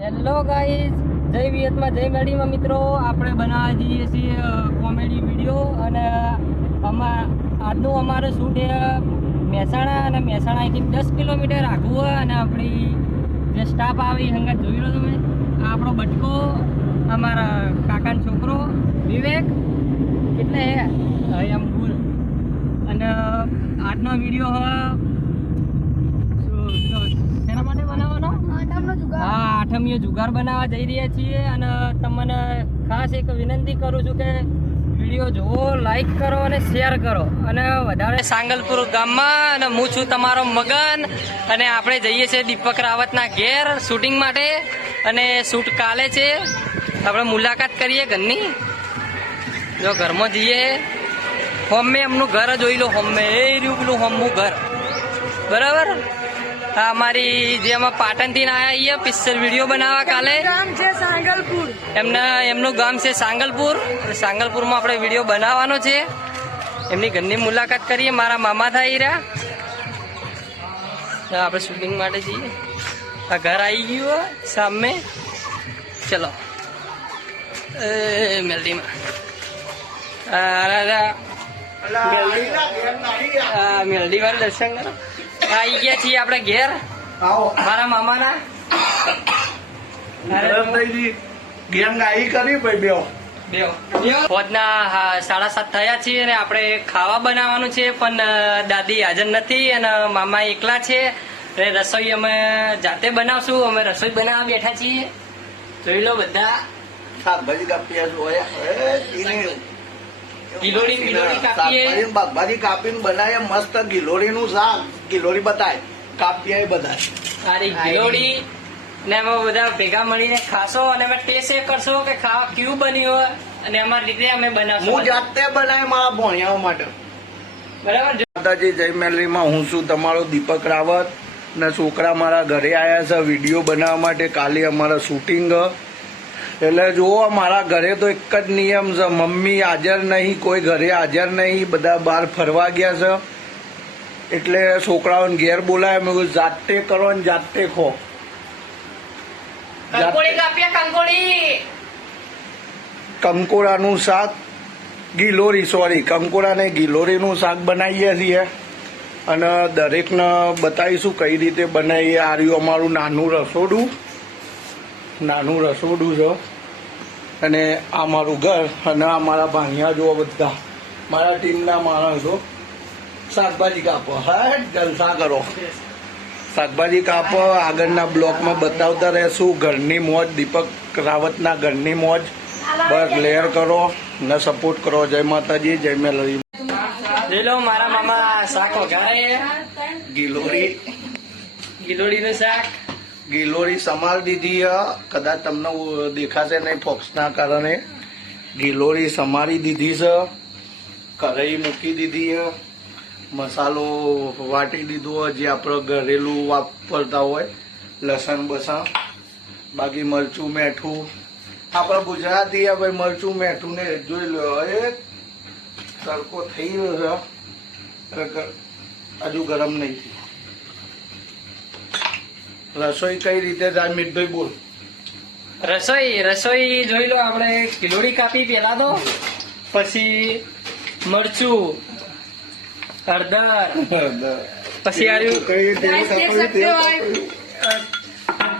Hello guys, જય વિયતમાં જય મેડીમાં મિત્રો. આપણે બનાવવા જઈએ છીએ કોમેડી વિડીયો અને આજનું અમારું શૂટ એ મહેસાણા અને મહેસાણા અહીંથી 10 કિલોમીટર આઘું હોય અને આપણી જે સ્ટાફ આવે એ હંગાત જોઈ લો તમે. આ આપણો બટકો, અમારા કાકાનો છોકરો વિવેક, એટલે એમ ભૂલ. અને આજનો વિડીયો શેના માટે બનાવવાનો? હા, આઠમીએ જુગાર બનાવવા જઈ રહ્યા છીએ અને તમને ખાસ એક વિનંતી કરું છું કે વિડીયો જુઓ, લાઈક કરો અને શેર કરો. અને વધારે સાંગલપુર ગામમાં, અને હું છું તમારો મગન, અને આપણે જઈએ છીએ દીપક રાવતના ઘેર શૂટિંગ માટે. અને શૂટ કાલે છે, આપણે મુલાકાત કરીએ ઘરની. જો ઘરમાં જઈએ, હોમે એમનું ઘર જોઈ લો, હોમે એ રહ્યું પેલું હોમનું ઘર, બરાબર. હા, અમારી જે અમે પાટણથી આવ્યા અહીંયા પિક્ચર વિડીયો બનાવવા કાલે. ગામ છે સાંગલપુર, એમનું ગામ છે સાંગલપુર. સાંગલપુરમાં આપણે વિડીયો બનાવવાનો છે. એમની ઘરની મુલાકાત કરીએ. મારા મામા થાય રહ્યા. આપણે શૂટિંગ માટે જઈએ. આ ઘર આવી ગયું સામે. ચલો મેલડીમાં મેલડી વાળા દર્શન કરો. આવી ગયા છીએ આપણે ઘેર મારા મામાના. ફોજના 7:30 થયા છીએ અને આપણે ખાવા બનાવવાનું છે, પણ દાદી હાજર નથી અને મામા એકલા છે. રસોઈ અમે જાતે બનાવશું. અમે રસોઈ બનાવવા બેઠા છીએ. જોઈ લો બધા. શાકભાજી કાપીએ, ગિલોડી કાપીએ, શાકભાજી કાપીને બનાવીએ મસ્ત ગિલોડી નું શાક. ગિલોડી બતાય, કાપીએ બતાય. સારી ગિલોડી ને એમાં બધા ભેગા મળીને ખાશો અને અમે ટેસ્ટ એ કરશો કે ખાવા કેવું બન્યું હોય, અને અમારી રીતે અમે બનાવશું. હું જાતે બનાવી મારા ભણિયાઓ માટે. બરાબર. માતાજી જય મેલરીમાં હું છું તમારો દીપક રાવત ને છોકરા મારા ઘરે આવ્યા છે વિડીયો બનાવવા માટે. કાલે અમારા શૂટિંગ, એટલે જુઓ મારા ઘરે તો એક જ નિયમ છે, મમ્મી હાજર નહીં, કોઈ ઘરે હાજર નહીં, બધા બહાર ફરવા ગયા છે. એટલે છોકરાઓને ઘેર બોલાય, મેં જાતે કરો ને જાતે ખો. કંકોડાનું શાક, કંકોડા ને ગિલોરીનું શાક બનાવીએ છીએ અને દરેકને બતાવીશું કઈ રીતે બનાવીએ. આ રહ્યું અમારું નાનું રસોડું છે અને આ મારું ઘર અને આ મારા ભાણિયા જો બધા મારા ટીમના માણસો. શાકભાજી કાપો, હા જલસા કરો. શાકભાજી કાપો. આગળના બ્લોકમાં બતાવતા રહેશું ઘરની મોજ, દીપક રાવતના ઘરની મોજ. બસ લેયર કરો ને સપોર્ટ કરો. જય માતાજી, જય મેલડી. જોઈ લો મારા મામા શાક વઘારે. ગિલોડીનું શાક. ગિલોરી સમાર દીધી. કદાચ તમને દેખાશે નહીં ફોક્સના કારણે. ગિલોરી સમારી દીધી છે. કઢાઈ મૂકી દીધી. મસાલો વાટી દીધો, જે આપણે ઘરેલું વાપરતા હોય, લસણ બસણ. બાકી મરચું મેઠું આપણે ગુજરાતી ભાઈ, મરચું મેઠું ને જોઈ લો. એ તડકો થઈ ગયો છે, હજુ ગરમ નહીં થઈ. રસોઈ કઈ રીતે થાય મિતભાઈ બોલ. રસોઈ જોઈ લો. આપણે ગિલોડી કાપી પેલા તો, પછી મરચું, હળદર, પછી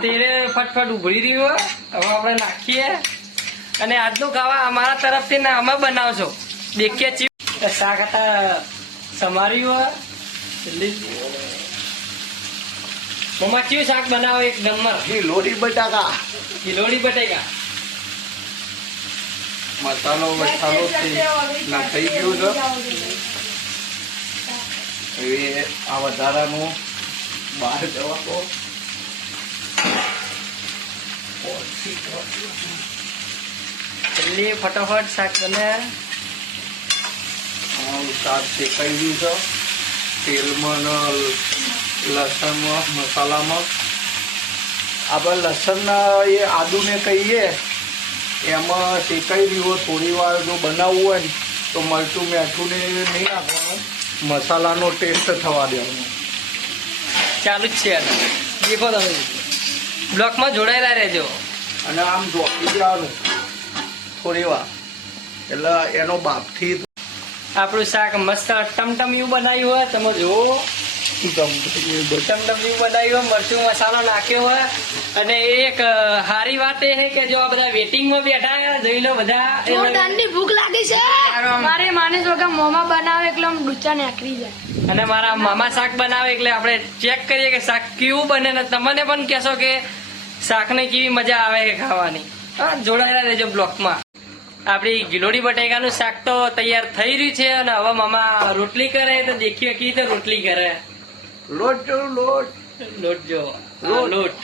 તેરે ફટફટ ઉભરી રહ્યું. હવે આપણે નાખીએ અને આજનું ખાવા અમારા તરફથી ને અમે બનાવશો. દેખીએ છીએ શાક હતા સમાર્યું. મમ્મા કયું શાક બનાવો? એક નંબર. ગિલોરી બટાકા. મસાલો નાખાઈ ગયું છે. હવે આ વધારાનું બહાર જવા તો જલ્દી ફટાફટ શાક બને. શાક શેકાઈ ગયું છે તેલમાં ને લસણમાં, મસાલામાં. આપણે લસણ એ આદુને કહીએ એમાં શેકાઈ રહ્યું. થોડી વાર જો બનાવવું હોય ને તો મરચું મેઠું ને નહીં નાખવાનું, મસાલાનો ટેસ્ટ થવા દેવાનો. ચાલુ જ છે. દેખો તમે બ્લોકમાં જોડાયેલા રહેજો. અને આમ ઢોકી દેવાનું થોડી વાર, એટલે એનો બાપથી આપણું શાક મસ્ત ટમટમિયું બનાવ્યું હોય, તમે જુઓ ટમટમિયું બનાવ્યું, મરચું મસાલો નાખ્યો હોય. અને એક સારી વાત એ છે કે જો આ બધા વેટિંગમાં બેઠા જોઈ લો બધા. જોરદારની ભૂખ લાગી છે મારે. માને જો કે મોમાં બનાવે એટલે આમ ડૂચા નાખી જાય. અને મારા મામા શાક બનાવે એટલે આપણે ચેક કરીએ કે શાક કેવું બને ને તમને પણ કહેશો કે શાકને કેવી મજા આવે છે ખાવાની. હા, જોડાયેલા રહેજો બ્લોકમાં. આપણી ગિલોડી બટેકાનું શાક તો તૈયાર થઈ રહ્યું છે અને હવે મામા રોટલી કરે તો દેખીએ કેવી રીતે રોટલી કરે. લોટ લોટ જો લોટ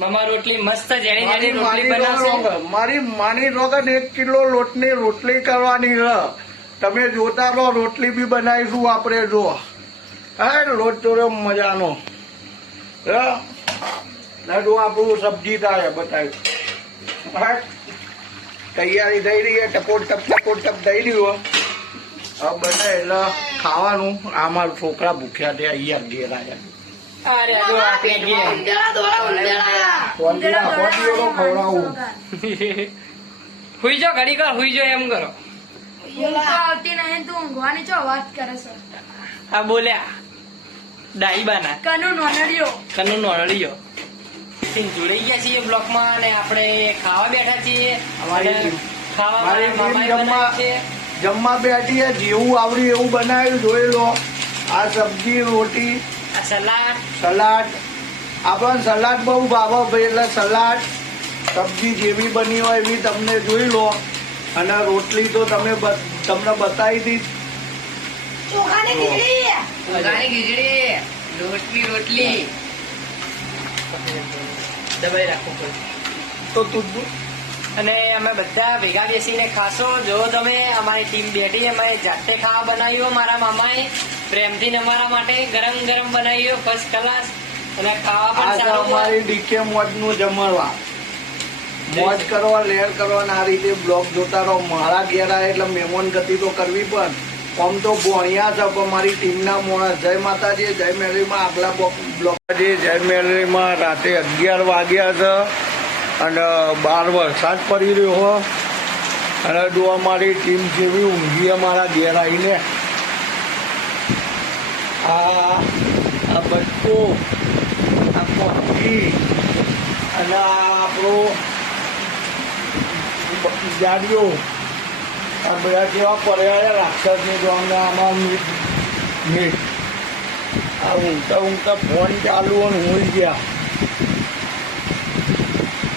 મામા રોટલી મસ્ત જેણી જેણી રોટલી બનાવશે. મારી માની રોગન 1 કિલો લોટની રોટલી કરવાની છે. તમે જોતા રહો, રોટલી બી બનાવીશું આપણે. જો હા, લોટ જોડે મજાનો જો આપણું સબ્જી થાય બતાવ્યું. હા, તૈયારી થઈ રહી છે. ટપોટપ થઈ રહ્યું. હવે બને એટલે ખાવાનું. આ મારા છોકરા ભૂખ્યા છે, અહીંયા ઘેર આવ્યા. અરે જો આપણે ઘેર. ખવડાવું. હુઈ જો ઘડી કર, હુઈ જો એમ કરો. આવતી નહીં તું ઊંઘવાની ચો વાત કરે છે. આ બોલ્યા ડાઈબાના કનુ નોનડિયો કનુ નોળિયો જોડાઈ ગયા છીએ બ્લોકમાં અને આપણે ખાવા બેઠા છીએ. અમારી અને ખાવા મારી મામાએ ટીમ બનાવ્યું છે. જમવા બેઠી છે. જેવું આવડ્યું એવું બનાવ્યું. જોઈ લો, આ સબ્જી, રોટી, આ સલાડ. સલાડ. આપણને સલાડ બહુ ભાવે ભાઈ, એટલે સલાડ સબ્જી જેવી બની હોય એવી તમને જોઈ લો. અને રોટલી તો તમને બતાવી હતી. ચોખાની ખીચડી. બધાની ખીચડી રોટલી દબાઈ રાખો તો તું અને અમે બધા ભેગા બેસીને ખાશો. જો તમે અમારી ટીમ બેઠી, અમે જાતે ખાવા બનાવ્યો. મારા મામાએ પ્રેમથી અમારા માટે ગરમ ગરમ બનાવ્યો, ફર્સ્ટ ક્લાસ. અને ખાવા પણ આ સારું. અમારી ડીકે મોજ નું જમણવા. મોજ કરવા, લેર કરવા, આ રીતે બ્લોગ જોતા રહો. મારા ઘેર આવે એટલે મહેમાન ગતિ તો કરવી પણ. આમ તો ભણ્યા છે પણ મારી ટીમના માણસ. જય માતાજી, જય મેલરીમાં. આગલા બ્લોગ જય મેલરીમાં રાતે 11 વાગ્યા છે અને બહાર વરસાદ પડી રહ્યો હો. અને જો અમારી ટીમ જેવી ઊંઘી અમારા ઘેર આવીને. આ બચ્ચો, આ પક્ષી અને આપણો ગાડીઓ, આ બધા કેવા પર્યાય રાક્ષસની જો અમને આમાં મીઠ. આ ઊંઘતા ફોન ચાલુ અને હોઈ ગયા.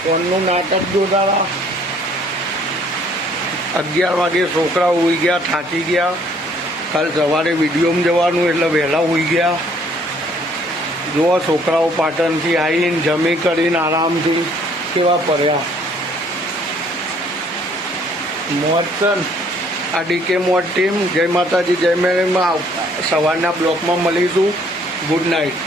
ફોનનું નાટક જોતા. 11 વાગે છોકરા હોઈ ગયા, થાકી ગયા. કાલ સવારે વિડીયોમાં જવાનું એટલે વહેલા હોઈ ગયા. જુઓ, છોકરાઓ પાટણથી આવીને જમી કરીને આરામથી કેવા પડ્યા. મોજ છે. આ ડીકે મોજ ટીમ. જય માતાજી, જય મેળીમાં. સવારના બ્લોકમાં મળીશું. Good night.